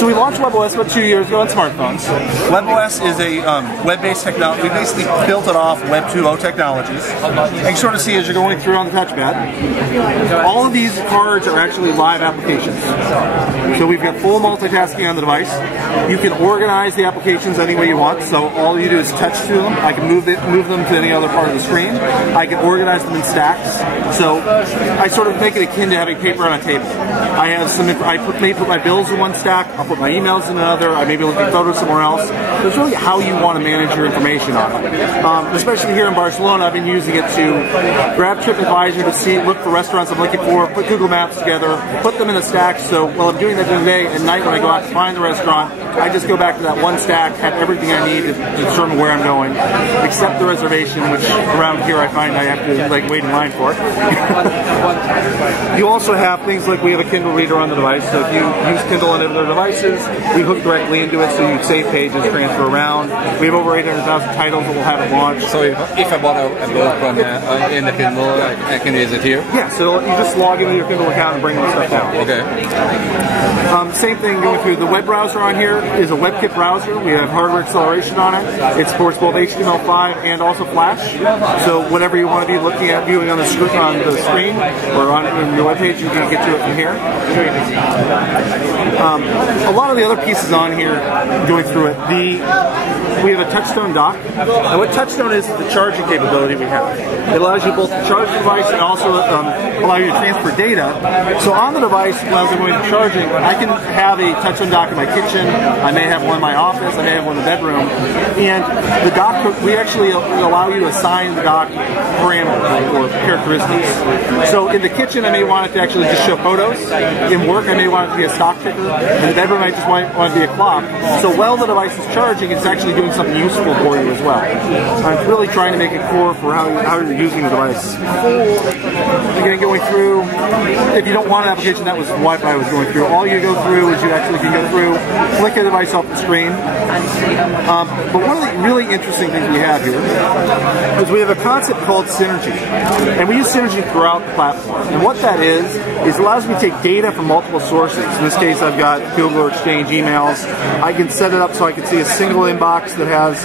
So we launched WebOS about 2 years ago on smartphones. WebOS is a web-based technology. We basically built it off Web 2.0 technologies. And you sort of see as you're going through on the touchpad, all of these cards are actually live applications. So we've got full multitasking on the device. You can organize the applications any way you want. So all you do is touch to them. I can move them to any other part of the screen. I can organize them in stacks. So I sort of make it akin to having paper on a table. I may put my bills in one stack. I'll put my emails in another. I may be looking at photos somewhere else. So it's really how you want to manage your information on it. Especially here in Barcelona, I've been using it to grab TripAdvisor to look for restaurants I'm looking for, put Google Maps together, put them in a stack. So while I'm doing that during the day, at night when I go out to find the restaurant, I just go back to that one stack, have everything I need to determine where I'm going, except the reservation, which around here I find I have to wait in line for it. You also have things like we have a Kindle reader on the device, so if you use Kindle on other devices, we hook directly into it so you can save pages, transfer around. We have over 800,000 titles that we'll have it launched. So if I bought a book from in the Kindle, I can use it here? Yeah, so you just log into your Kindle account and bring the stuff down. Okay. Same thing going through. The web browser on here is a WebKit browser. We have hardware acceleration on it. It supports both HTML5 and also Flash. So whatever you want to be looking at, viewing on the screen or on your web page, you can get to it from here. A lot of the other pieces on here, going through it, we have a Touchstone dock. And what Touchstone is the charging capability we have. It allows you both to charge the device and also allow you to transfer data. So on the device, while I'm going to charging, I can have a Touchstone dock in my kitchen. I may have one in my office. I may have one in the bedroom. And the dock, we actually allow you to assign the dock parameters or characteristics. So in the kitchen, I may want it to actually just show photos. In work, I may want it to be a stock ticker. In the bedroom, I just want it to be a clock. So while the device is charging, it's actually doing something useful for you as well. I'm really trying to make it core for how you're using the device. Again, going through, if you don't want an application, that was what I was going through. All you go through is you actually can go through, flick the device off the screen. But one of the really interesting things we have here is we have a concept called Synergy. And we use Synergy throughout the platform. And what that is it allows me to take data from multiple sources. In this case, I've got Google Exchange emails. I can set it up so I can see a single inbox that has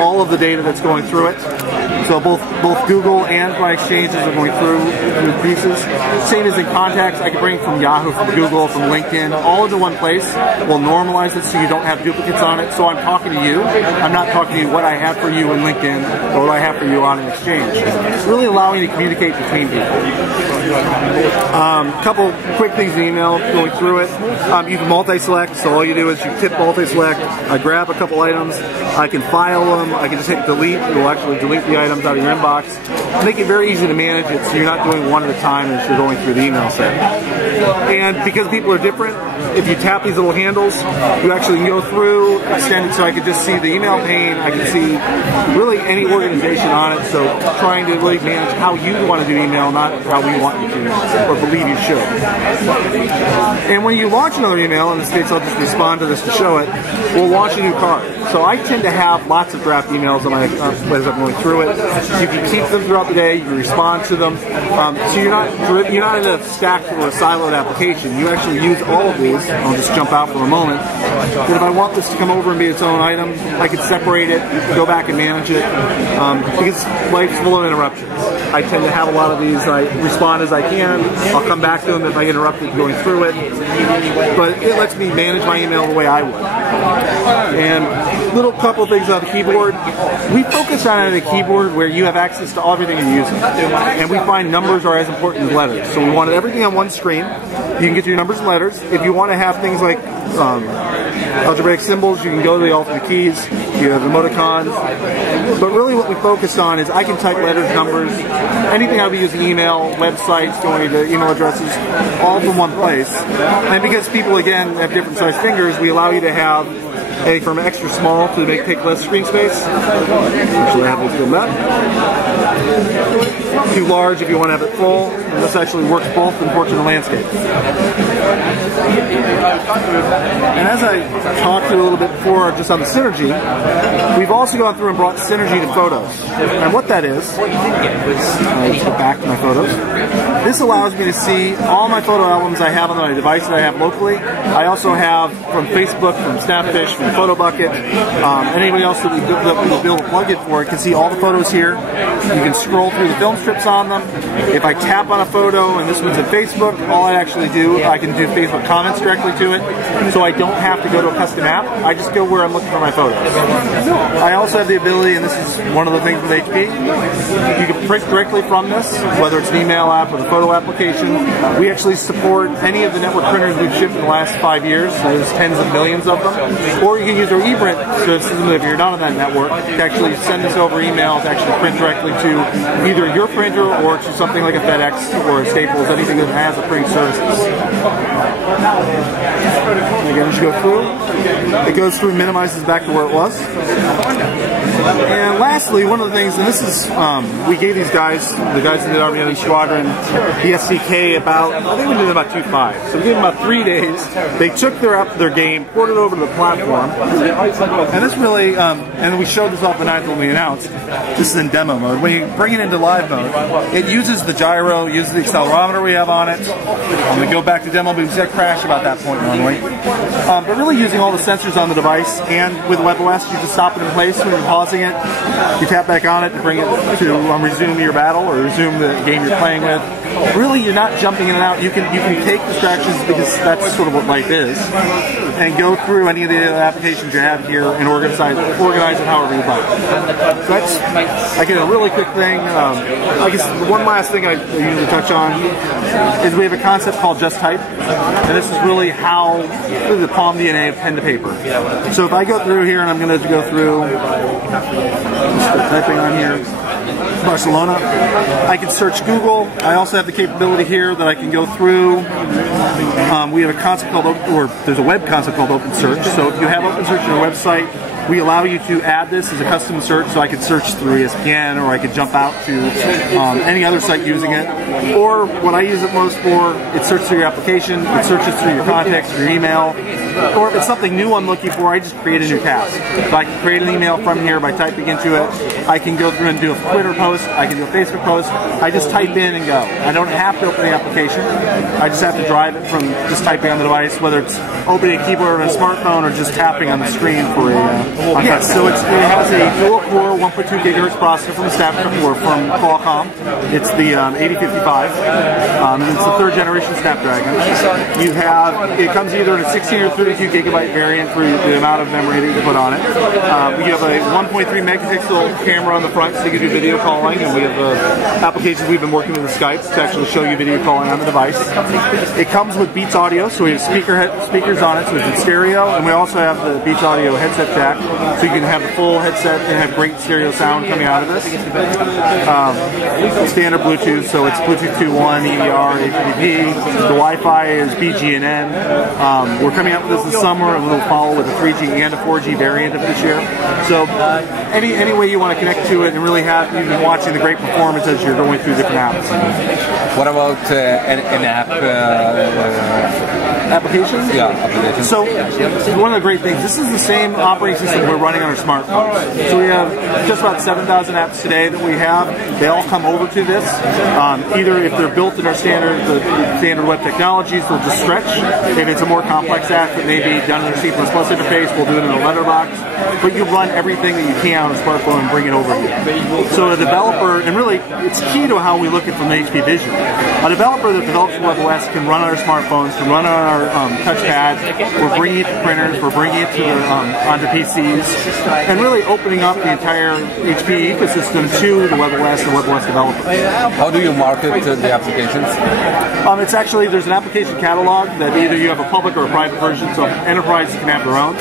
all of the data that's going through it. So both Google and my exchanges are going through pieces. Same as in contacts, I can bring from Yahoo, from Google, from LinkedIn, all into one place. We'll normalize it so you don't have duplicates on it. So I'm talking to you. I'm not talking to you what I have for you in LinkedIn or what I have for you on an exchange. It's really allowing you to communicate between people. Couple quick things in email, going through it. You can multi-select, so all you do is you tip multi-select, I grab a couple items, I can file them, I can just hit delete, it will actually delete the items out of your inbox. Make it very easy to manage it so you're not doing one at a time as you're going through the email set. And because people are different, if you tap these little handles, you actually can go through, extend it so I can just see the email pane, I can see really any organization on it, so trying to really manage how you want to do email, not how we want you to, or believe you should. And when you launch another email, in this case I'll just respond to this to show it, we'll launch a new card. So I tend to have lots of draft emails on my, as I'm going through it. You can keep them throughout the day, you can respond to them. So you're not in a stacked or a siloed application. You actually use all of these. I'll just jump out for a moment. But if I want this to come over and be its own item, I can separate it, go back and manage it. Because life's full of interruptions. I tend to have a lot of these. I respond as I can. I'll come back to them if I get interrupted going through it. But it lets me manage my email the way I would. And little couple things on the keyboard. We focus on a keyboard where you have access to everything you're using. And we find numbers are as important as letters. So we wanted everything on one screen. You can get your numbers and letters. If you want to have things like algebraic symbols, you can go to the alternate keys. You have emoticons. But really what we focused on is I can type letters, numbers, anything I'll be using, email, websites, going to email addresses, all from one place. And because people, again, have different sized fingers, we allow you to have anything from extra small to take less screen space. Actually, I have this built up. too large if you want to have it full. And this actually works both in portrait and landscape. And as I talked to you a little bit before just on the Synergy, we've also gone through and brought Synergy to photos. And what that is, let's go back to my photos. This allows me to see all my photo albums I have on my device that I have locally. I also have from Facebook, from Snapfish, from PhotoBucket, anybody else that we build a plugin for can see all the photos here. You can scroll through the film strips on them. If I tap on a photo and this one's in Facebook, all I actually do, I can do Facebook comments directly to it, so I don't have to go to a custom app. I just go where I'm looking for my photos. I also have the ability, and this is one of the things with HP, you can print directly from this, whether it's an email app or the photo application. We actually support any of the network printers we've shipped in the last 5 years. There's tens of millions of them. Or you can use our ePrint system if you're not on that network to actually send this over email to actually print directly to either your printer or to something like a FedEx or a Staples, anything that has a printing services. Again, as you go through, it goes through, minimizes back to where it was. And lastly, one of the things, and this is, we gave these guys, the guys in the Army Squadron, the SDK about, I think we did about 2.5. So we gave them about 3 days. They took their game, ported it over to the platform, and this really, and we showed this off the night when we announced, this is in demo mode. When you bring it into live mode, it uses the gyro, uses the accelerometer we have on it. I'm going to go back to demo, but we just crash about that point normally. But really using all the sensors on the device, and with WebOS, you just stop it in place when you're pausing it. You tap back on it to bring it to resume your battle or resume the game you're playing with. Really, you're not jumping in and out. You can take distractions, because that's sort of what life is, and go through any of the applications you have here and organize it however you'd like. So that's, again, a really quick thing. I guess one last thing I usually touch on is we have a concept called Just Type, and this is really how the Palm DNA of pen to paper. So if I go through here, and I'm going to go through, just typing on here, Barcelona. I can search Google. I also have the capability here that I can go through. We have a concept called, or there's a web concept called Open Search. So if you have Open Search on your website, we allow you to add this as a custom search, so I could search through ESPN, or I could jump out to any other site using it. Or what I use it most for, it searches through your application, it searches through your contacts, your email, or if it's something new I'm looking for, I just create a new task. So I can create an email from here by typing into it. I can go through and do a Twitter post, I can do a Facebook post. I just type in and go. I don't have to open the application. I just have to drive it from just typing on the device, whether it's opening a keyboard on a smartphone or just tapping on the screen for a yes, so it has a dual-core 1.2 gigahertz processor from Qualcomm. It's the 8055, and it's the 3rd generation Snapdragon. You have, it comes either in a 16 or 32 gigabyte variant for the amount of memory that you put on it. We have a 1.3 megapixel camera on the front, so you can do video calling, and we have applications we've been working with the Skype to actually show you video calling on the device. It comes with Beats Audio, so we have speakers on it, so it's in stereo, and we also have the Beats Audio headset jack, so you can have the full headset and have great stereo sound coming out of this. Standard Bluetooth, so it's Bluetooth 2.1, EDR, HTTP. The Wi-Fi is BGNN. We're coming out with this this summer, and we'll follow with a 3G and a 4G variant of this year. So any way you want to connect to it and really have you been watching the great performance as you're going through different apps. What about an app? Applications? Yeah, applications. So one of the great things, this is the same operating system we're running on our smartphones. So we have just about 7,000 apps today that we have. They all come over to this. Either if they're built in our standard web technologies, they'll just stretch. If it's a more complex app that may be done in a C++ interface, we'll do it in a letterbox. But you run everything that you can on a smartphone and bring it over here. So a developer, and really it's key to how we look at it from the HP Vision. A developer that develops WebOS can run on our smartphones, can run on our touchpads. We're bringing it to printers, we're bringing it to onto PCs, and really opening up the entire HP ecosystem to the WebOS and WebOS developers. How do you market the applications? It's actually, there's an application catalog that either you have a public or a private version, so enterprises can have their own.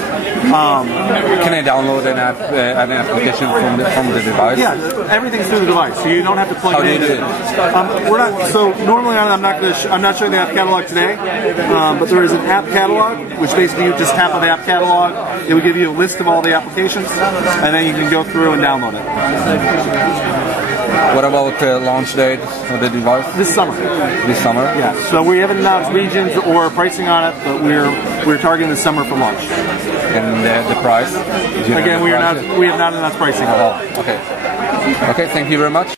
Can I download an application from the device? Yeah, everything's through the device, so you don't have to plug it in. How do you do it? We're not. So normally I'm not showing the app catalog today, but there is an app catalog, which basically you just tap on the app catalog. It will give you a list of all the applications, and then you can go through and download it. What about launch date of the device? This summer. This summer? Yeah. So we haven't announced regions or pricing on it, but we're targeting this summer for launch. And the price? Again, we have not announced pricing at all. Okay. Okay. Thank you very much.